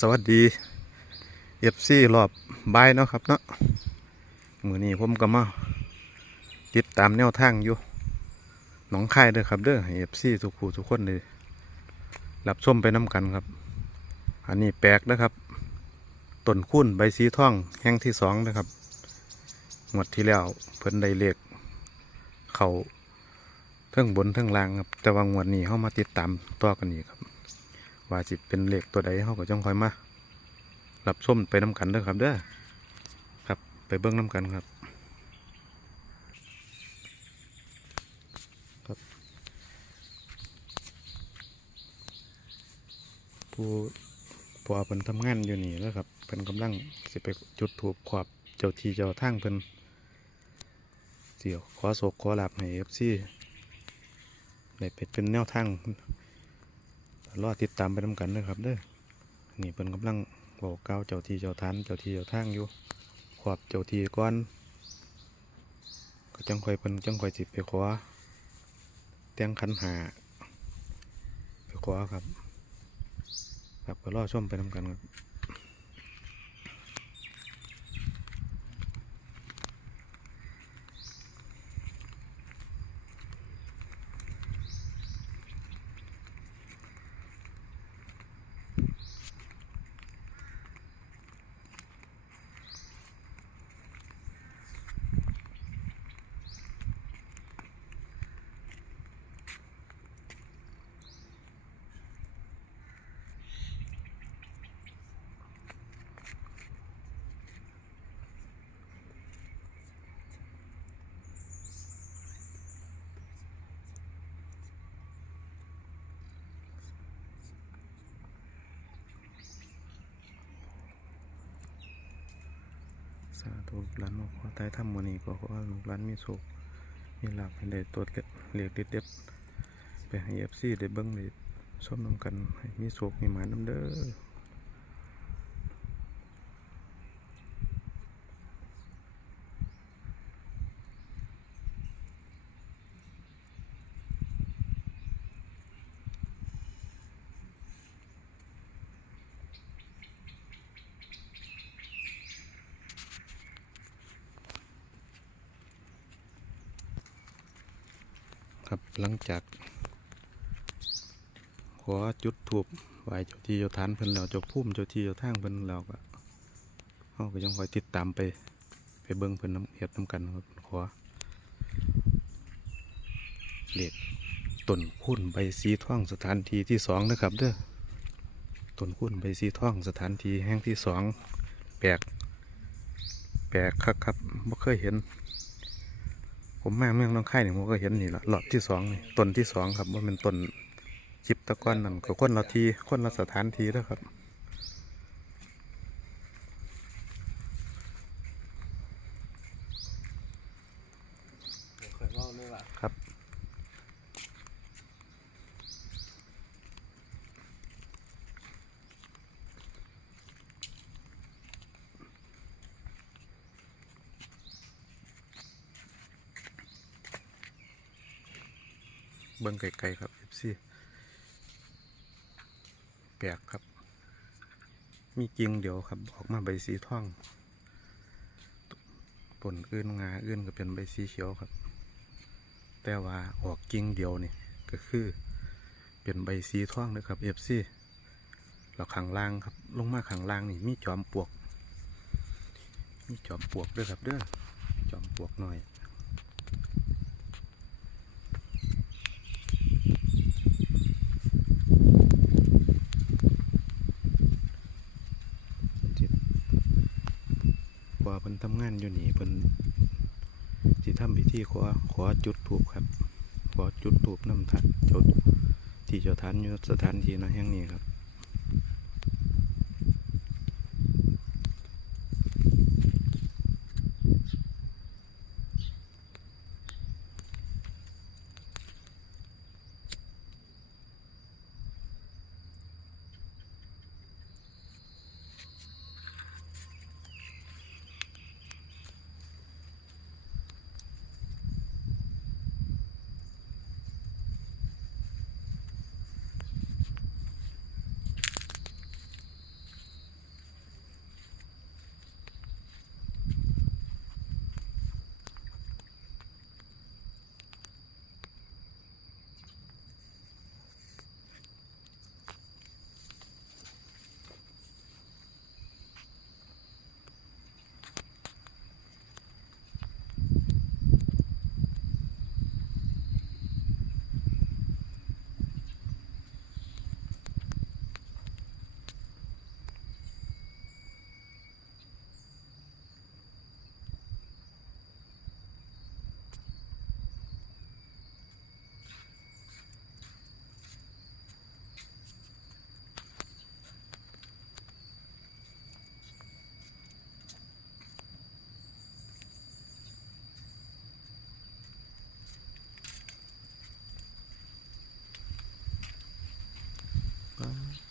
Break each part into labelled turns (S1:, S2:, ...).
S1: สวัสดีเอฟซีรอบบ่ายเนาะครับเนาะมือนี้ผมก็มาติดตามแนวทางอยู่หนองคายเด้อครับเด้อเอฟซีทุกคู่ทุกคนเลยรับชมไปน้ำกันครับ อันนี้แปลกนะครับต้นคุ้นใบสีท่องแห่งที่สองนะครับงวดที่แล้วเพิ่นได้เลขเขาเทิงบนเทิงล่างครับแต่ว่างวดนี้เข้ามาติดตามต่อกันอีกครับ ว่าจิเป็นเหลขตัวใดเขาก็จ้องคอยมารับส้มไปน้ำกันเด้อครับ เด้อครับ ไปเบิ้งน้ำกันครับ ครับ ผู้พอเพิ่นทำงานอยู่นี่แล้วครับเพิ่นกำลังสิไปจุดถูกขอบเจ้าที่เจ้าทางเพิ่นเสี่ยวขอโศกขอหลับให้เอฟซีได้เป็ดเป็นแนวทาง รอติดตามไปนำกันเด้อครับเด้อนี่เพิ่นกำลังบอกก้าวเจ้าที่เจ้าทานเจ้าที่เจ้าทางอยู่ขวบเจ้าที่ก่อนก็จังคอยเพิ่นจังคอยสิไปขวาเตียงขันหาไปขวาครับ ครับไปรอชมไปนำกันครับ สาธุร้านขอใต้ถ้ำมันนี้ก็ขอห้ลูกร้านมีสุขมีหลับให้ได้ตรวจเล็กเล็กเด็ดๆไปให้เอฟซีได้เบิ้งได้ชมน้ำกันให้มีสุขมีหมายน้ำเด้อ ครับหลังจาก ขอจุดทูบไหวเจ้าที่เจ้าทานเพิ่นแล้วเจ้าพุ่มเจ้าที่เจ้าทางเพิ่นแล้วก็เฮาก็ยังคอยติดตามไป ไปเบิ่งเพิ่นน้ำเฮ็ดน้ำกันครับขอเลขต้นคุ้นใบสีทองสถานที่ที่สองนะครับเด้อต้นคุ้นใบสีทองสถานที่แห่งที่สองแปลกแปลกครับครับบ่เคยเห็น ผมมาเมืองน้องค่ายเนี่ยผมก็เห็นนี่ละหลอดที่สองนี่ต้นที่สองครับว่าเป็นต้นจิบตะก้อนนั่นก็คนละทีคนละสถานทีแล้วครับ
S2: เคยเล่าเลยว่า
S1: ครับ เบิ้งไกลๆครับเอฟซีแปลกครับ มีกิ่งเดียวครับออกมาใบสีทองต้นอื่นงาอื่นก็เป็นใบสีเขียวครับ แต่ว่าออกกิ่งเดียวนี่ก็คือเป็นใบสีทองนะครับเอฟซีแล้วข้างล่างครับลงมาข้างล่างนี่มีจอมปลวก มีจอมปลวกด้วยครับเด้อจอมปลวกหน่อย จิว่าเพิ่ นทำงานอยู่นี่เพิ่นสิทำพิธีขอขอจุดถูกครับ ขอจุดถูกน้ำทัดจุดที่เจ้าทานอยู่สถานที่นะแห่งนี้ครับ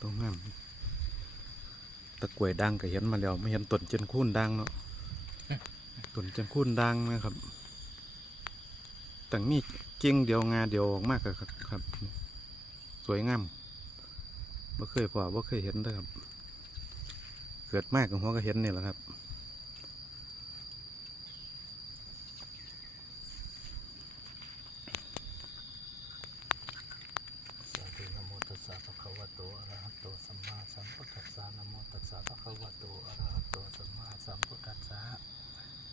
S1: ตัวงามตะกวยดังก็เห็นมาแล้วไม่เห็นต้นเจนคูนดังเนาะต้นเจนคูนดังนะครับแต่นี่กิ่งเดียวงาเดียวมากครับครับ สวยงามบ่เคยพอบ่เคยเห็นเลยครับ เกิดมากกับหัวก็เห็นนี่แหละครับ
S2: สาธุนะโมตัสสะภะคะวะโตอะระหะโตสัมมาสัมพุทธัสสะนะโมตัสสะภะคะวะโตอะระหะโตสัมมาสัมพุทธัสสะ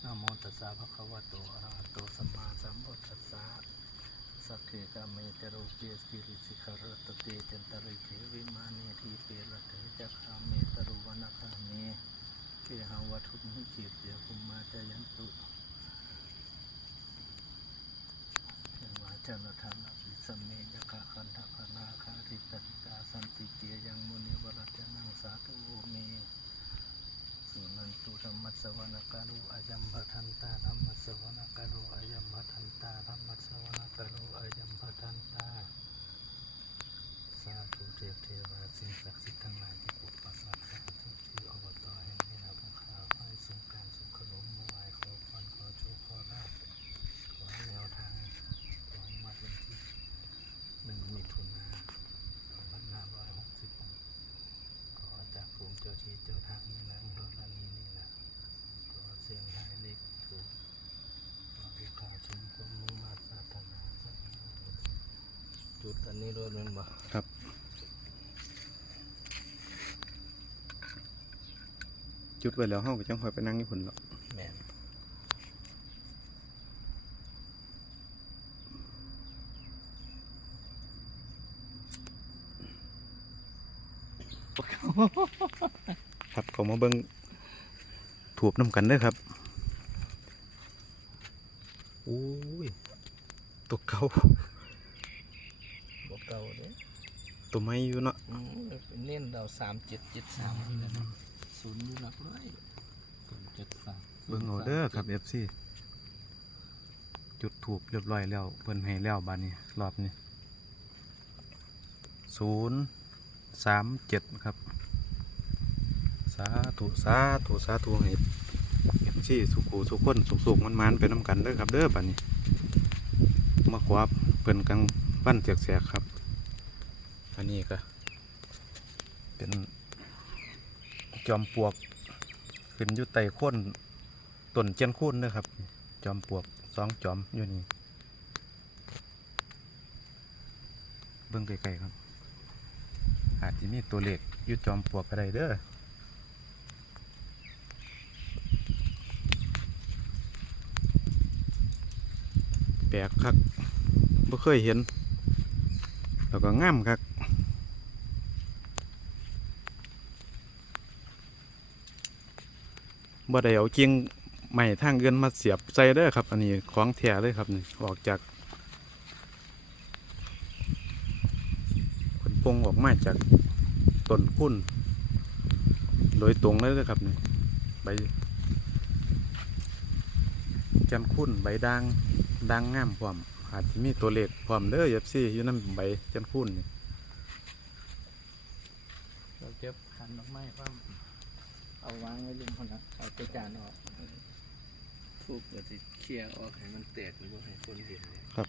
S2: นะโมตัสสะภะคะวะโตอะระหะโตสัมมาสัมพุทธัสสะสักเคกะเมต โรเกสกิริสิขรตเตจันตริเทวิมานีทีเปรตเถจักขาเมตรุวนาคาเมเกหาวัตถุมิขีเดียภูมาจายันตุเทวาจันธรรมวิสเมยคาคันทคนาคาทิตติกาสันติเกยังมุนิวรจนังสาธุโอเม สวนกาลุอายัมพัทันตาธรรมัสวนกาลุอายัมพัทันตาธรรมัสวนกาลุอายัมพัทันตาสาธุเทพเทวาสิ่งศักดิ์สิทธิ์ทั้งหลายที่ปกปักรักษาทุกที่อบตแห่งนี้นะพวกข้าให้สงกรารสุขขนมมวายขอพรขอโชคขอราบ ขอให้แนวทางขอให้มาเป็นที่หนึ่งมิถุนาสองพันห้าร้อยหกสิบหกขอจากภูมิเจ้าที่เจ้าทางนี่นะอุดรธานีนี่นะขอเสียงทายเลขถูกขอผู้ข่าวชมความมุ่งมั่นปรารถนาสัก จุดอันนี้รถมันบ่
S1: ครับ จุดไว้แล้วเฮาก็จังค่อยไปนั่งอยู่พุ่นเนาะ
S2: แม่น
S1: ครับเขามาเบิ่งถูบน้ำกันเด้อครับโอ้ยตัวเก่า
S2: บ่เก่าเด้
S1: ตัวไม่อยู่เนาะ
S2: อืมเน้นเราสามเจ็ดเจ็ดสามนี่แหละนะศูนย์อยู่หลักร้อยศูนย์เจ็ดสาม
S1: เบิ่งเอาเด้อครับ FC จุดถูบเรียบร้อยแล้วเพิ่นให้แล้วบาดนี้รอบนี้ศูนย์สามเจ็ดครับ สาธุสาธุสาธุให้เอฟซีสุขูสุขคนสุขสุขมันมันๆไปน้ำกันเด้อครับเด้อบัดนี้มาขวาเพิ่นกลางปั้นเสียกแสกครับ อันนี้ก็ เป็นจอมปลวก ขึ้นอยู่ไต่โค้นต้นเจียนคูนเด้อครับ จอมปลวกสองจอมอยู่นี่เบิ่งไกลๆครับ อาจจะมีตัวเลขอยู่จอมปลวกอะไรเด้อแปลกคักบ่เคยเห็น แล้วก็ง่ามครับ ได้เอากิ่งไม้ทางเงินมาเสียบใส่เด้อครับ อันนี้ของแท้เลยครับนี่ออกจากผลปงออกมาจากต้นคุ้นโดยตรงเลยเด้อครับนี่ใบจันคุ้นใบด่างด่างงามพร้อมอาจจะมีตัวเลขพร้อมเด้อยับซี่อยู่นั่นใบจันคุ้นนี่
S2: เราเก็บขันดอกไม้ความ เอาวางไว้ริมคนนะเอาไปจานออกทุบก็จะเคลียร์ออกให้มันแตกหรือว่าให้คนเห็นเลย
S1: ครับ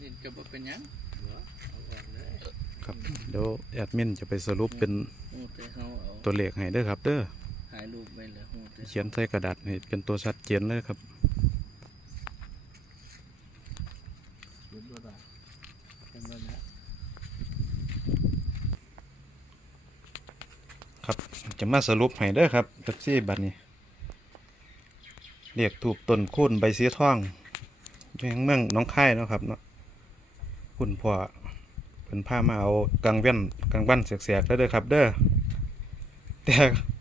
S2: นี่จะบอกเป็นหยังเหรอเอาออกเลย
S1: ครับเดี๋ยวแอดมินจะไปสรุปเป็น
S2: หูแต่เขาเอา
S1: ตัวเลขให้เด้อครับเด้อ
S2: ถ่ายรูปไปเลยหูแต่
S1: เขียนใส่กระดาษให้เป็นตัวชัดเจนเลยครับ
S2: รูปด้วยเป็นด้วยนะ
S1: ครับ จะมาสรุปให้เด้อครับเป๊ปซี่บัดนี้เรียกถูกต้นคูนใบสีทองอยู่แห่งเมืองน้องค่ายเนาะครับเนาะคุณพ่อเป็นผ้ามาเอากังเว้นกังวันเสียกๆแล้เด้อครับ เด้อแต่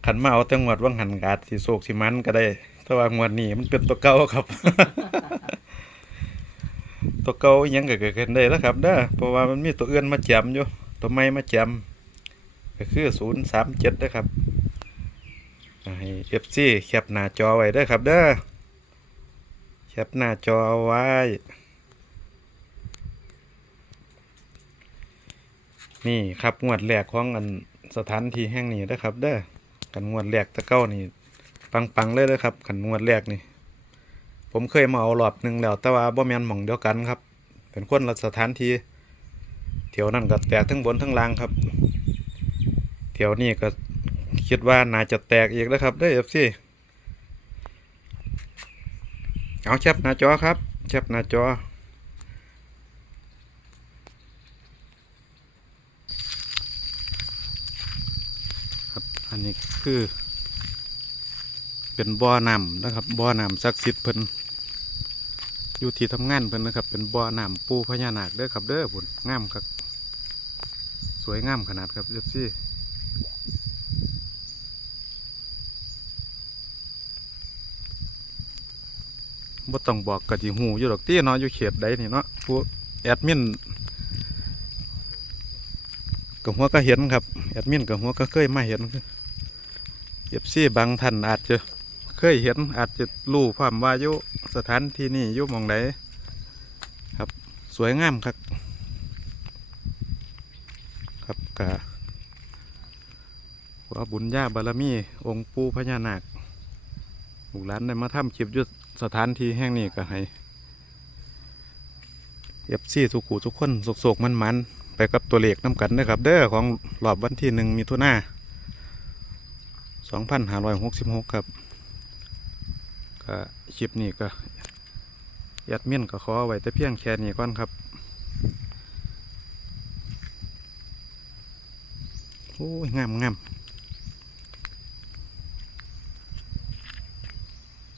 S1: ขันมาเอาแต่งวดว่างหันกาดสีโศกสีมันก็ได้แต่ว่างวดนี้มันเป็นตัวเก่าครับ ตัวเก่ายังเกิดขึ้นได้แล้วครับ เด้อเพราะว่ามันมีตัวเอื่นมาแจมอยู่ตัวใหม่มาแจม ก็คือศูนย์สามเจ็ดนะครับให้เอฟซีแคปหน้าจอไว้ด้อครับเด้อแคปหน้าจอเอาไว้ นี่ครับงวดแรกของอันสถานที่แห่งนี้นะครับ เด้อกันงวดแรกตะเก้านี่ ปังๆเลยเด้อครับกันงวดแรกนี่ ผมเคยมาเอารอบหนึ่งแล้วแต่ว่าบ่แมนหม่องเดียวกันครับ เป็นคนละสถานที่เที่ยวนั่นก็แตกทั้งบนทั้งล่างครับ เขียวนี้ก็คิดว่าน่าจะแตกอีกแล้วครับเด้อ FC เอาแคปหน้าจอครับแคปหน้าจอครับอันนี้คือเป็นบ่อน้ำนะครับบ่อน้ำศักดิ์สิทธิ์เพิ่นอยู่ที่ทำงานเพิ่นนะครับ เป็นบ่อน้ำปูพญานาคเด้อครับเด้อพุ่นงามครับ สวยงามขนาดครับเอฟซี บ่ต้องบอกกะจิหูอยู่ดอกตี้เนาะอยู่เขตใดนี่เนาะผู้แอดมินกับหัวก็เห็นครับแอดมินกับหัวก็เคยมาเห็นเอฟซีบางท่านอาจจะเคยเห็นอาจจะรู้ความว่าอยู่สถานที่นี่อยู่มองไหนครับ สวยงามครับ ครับกะว่าบุญญาบารมี องค์ปู่พญานาคบุกหลานได้มาทำคลิปยุ สถานที่แห่งนี้ก็ให้เอฟซีทุกขูทุกคนโศกๆมันๆไปกับตัวเลขน้ำกันนะครับ เด้อของรอบวันที่หนึ่งมีทุนาสองพันห้าร้อยหกสิบหกครับก็คลิปนี้ก็ยัดเมียนก็ขอไว้แต่เพียงแค่นี้ก่อนครับโอ้ยงามงาม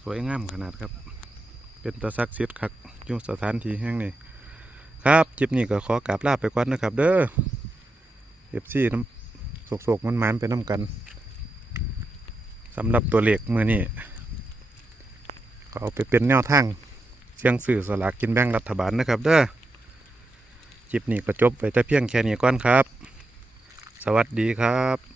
S1: สวยงามขนาดครับ เป็นตะซักซิดคักยู่งสถานที่แห่งนี้ครับคลิปนี้ก็ขอกราบลาไปก่อนนะครับ เด้อเอฟซีน้ำโศกๆมันมันไปน้ำกันสำหรับตัวเลขมือนี้ก็เอาไปเป็นแนวทางเสียงสื่อสลากกินแบ่งรัฐบาลนะครับ เด้อคลิปนี้ก็จบไปแต่เพียงแค่นี้ก่อนครับ สวัสดีครับ